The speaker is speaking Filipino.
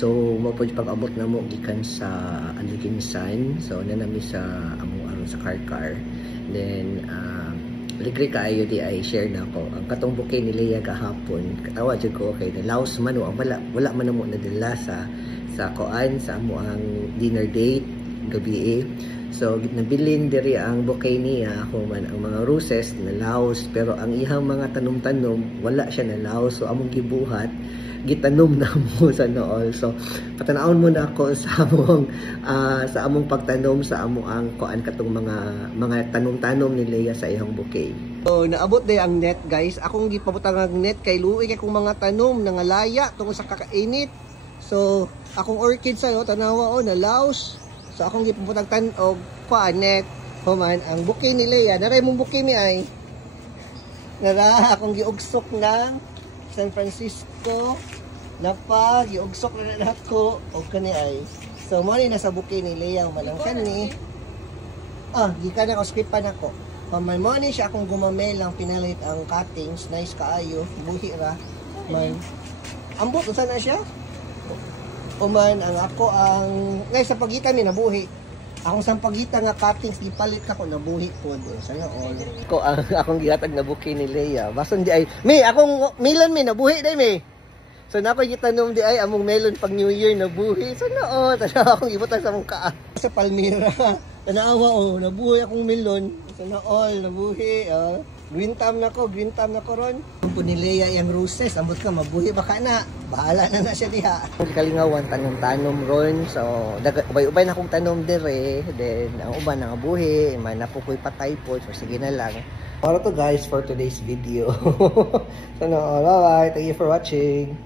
So mapod pag-abot na mo gikan sa Alikinsan. So nanami sa among sa car. Then ligri kaayo di ay share na ko ang katong bouquet ni Leia kahapon. Katawa jud ko okay na laos man wala man mo nadala sa koan sa amo ang dinner date gabi. So nabilin diri ang bouquet niya human ang mga roses na laos pero ang ihang mga tanom-tanom wala siya na laos. So among gibuhat gitanom na mo sa nool. So patanawon mo na ako sa among pagtanom sa amo ang kuan katong mga tanom-tanom ni Leia sa iyang bouquet. So naabot day ang net guys. Akong gipabutang ang net kay luoy kay kong mga tanom nangalaya tungod sa kakainit. So akong orchids ano tanawa na laos. So akong gipabutang og kuan net human ang bouquet ni Leia. Naray mong bouquet mi ay. Nara akong giugsok ng San Francisco na pa giugsok na nako og kani ay. So mo ni nasa bouquet ni Leia malangkan ni. Gikan ako script nako. Paman mo ni siya akong gumamay lang pinalit ang cuttings, nice kaayo, buhi ra. Man. Ambot unsa na siya? Uman ang ako ang ngay sa pagitan ni nabuhi. Akong sampagitan nga cuttings gipalit ka ko nabuhi pod saya all. Ko ang akong gihatag na bouquet ni Leia. Bason di ay me akong melon me nabuhi day me. So nako gitanom di ay among melon pag New Year nabuhi. So no tanaw akong ibutang sa mong kaa. Sa Palmira. Tanawa nabuhi akong melon. So na all nabuhi green thumb na ko ron. Kung ni Leia yung roses, ambot ka mabuhi baka na. Bahala na siya diha. Kalingawan tanom-tanom ron. So ubay-ubay na akong tanom dire. Then ang uban na buhi, man napukoy patay po. So sige na lang. Para to guys for today's video. So no, bye-bye. Thank you for watching.